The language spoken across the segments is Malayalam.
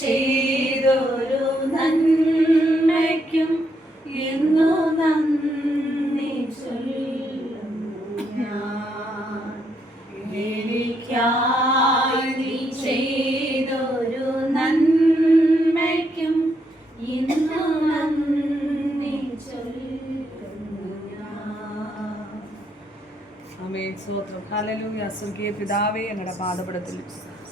ചെയ്തൊരു നന്മയ്ക്കും എന്നു നന്ദി ചൊല്ലുന്നു ഞാൻ. എനിക്കായി നീ ചെയ്തൊരു നന്മയ്ക്കും ഇന്നു നന്ദി ചൊല്ലുന്നു ഞാൻ. ആമേൻ. സ്തോത്രം. ഹല്ലേലൂയ. സ്വർഗീയ പിതാവേ, ഞങ്ങളുടെ പാദപീഠത്തിൽ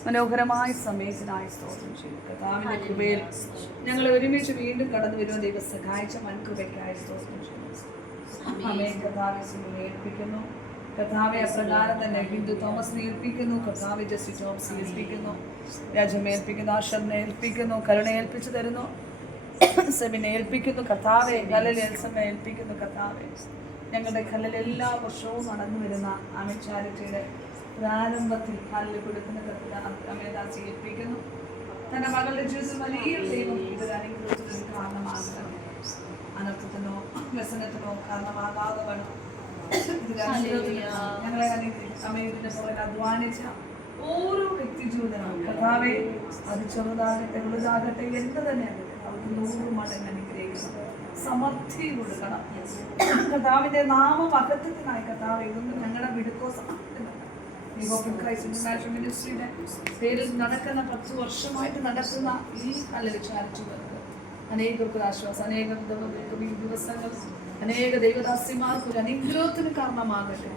മനോഹരമായ സമയത്തിനായി സ്തോത്രം ചെയ്തു. കർത്താവിന്റെ കൃപയിൽ ഞങ്ങൾ ഒരുമിച്ച് വീണ്ടും കടന്നു വരുന്ന ദൈവം സഹായിച്ച വൻകൃപയ്ക്കായി സ്തോത്രം ചെയ്യുന്നു. ആമേൻ. കർത്താവെ ഏൽപ്പിക്കുന്നു. കർത്താവെ അപ്രകാരം തന്നെ ബിന്ദു തോമസിനെ ഏൽപ്പിക്കുന്നു. കർത്താവെ ജെസ്സി തോമസിനെ ഏൽപ്പിക്കുന്നു. രാജ്യം ഏൽപ്പിക്കുന്നു. ആശറിനെ ഏൽപ്പിക്കുന്നു. കരുണ ഏൽപ്പിച്ചു തരുന്നു. സെമിനെ ഏൽപ്പിക്കുന്നു. കർത്താവെ കല്ലിനെ ഏൽപ്പിക്കുന്നു. കർത്താവെ ഞങ്ങളുടെ കല്ലിൽ എല്ലാ വർഷവും നടന്നു വരുന്ന ആമേൻ ചാരിറ്റിയുടെ പ്രാരംഭത്തിൽ കല്ല് കൊടുക്കുന്ന അമേദാസി ഏൽപ്പിക്കുന്നു. തന്റെ മകളുടെ ജീവിതത്തിൽ വലിയ ദൈവം ഇതൊരു അനുഗ്രഹത്തിന് കാരണമാകണം. അനർത്ഥത്തിനോ വ്യസനത്തിനോ കാരണമാകാതെ വേണം. ഞങ്ങളെ അമേദിന്റെ പുറകെ അധ്വാനിച്ച ഓരോ വ്യക്തി ജീവിതവും കർത്താവെ അത് ചെറുതാകട്ടെ വലുതാകട്ടെ എന്ത് തന്നെ അവർക്ക് 100 മടങ്ങ് അനുഗ്രഹിക്കണം. സമൃദ്ധി കൊടുക്കണം. കർത്താവിന്റെ നാമമഹത്വത്തിനായി കർത്താവ് ഇതൊന്നും ഞങ്ങളുടെ വിടുക്കോ മിനിസ്ട്രിയുടെ പേരിൽ നടക്കുന്ന 10 വർഷമായിട്ട് നടക്കുന്ന ഈ കല്ലിൽ ചാരിറ്റി വരുന്നത് അനേകർക്ക് ആശ്വാസം, അനേകം ദിവസങ്ങൾ അനേക ദൈവദാസിമാർക്ക് ഒരു അനുഗ്രഹത്തിന് കാരണമാകട്ടെ.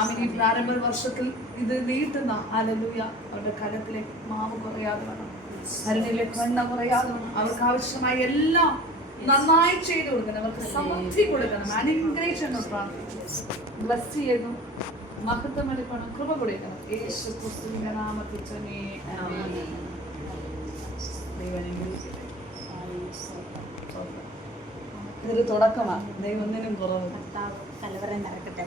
ആമേൻ. ഈ പ്രാരംഭ വർഷത്തിൽ ഇത് നീട്ടുന്ന ഹല്ലേലൂയ അവരുടെ കരത്തിലെ മാവ് കുറയാതെ വേണം, കരണിലെ കണ്ണ കുറയാതെ വേണം. അവർക്ക് ആവശ്യമായ എല്ലാം നന്നായി ചെയ്തു കൊടുക്കണം. അവർക്ക് സമൃദ്ധി കൊടുക്കണം. അനുഗ്രഹിച്ചു പ്രാർത്ഥിച്ചു ബ്ലസ് ചെയ്യുന്നു. മഹത്വം എടുക്കണം. കൃപ കൊടുക്കണം. യേശു ക്രിസ്തുവിന്റെ നാമത്തിൽ തന്നെ ആമേൻ. ഇതൊരു തുടക്കമാണ്. ദൈവം ഒന്നിനും കുറവ്. കലവറ നടക്കട്ടെ.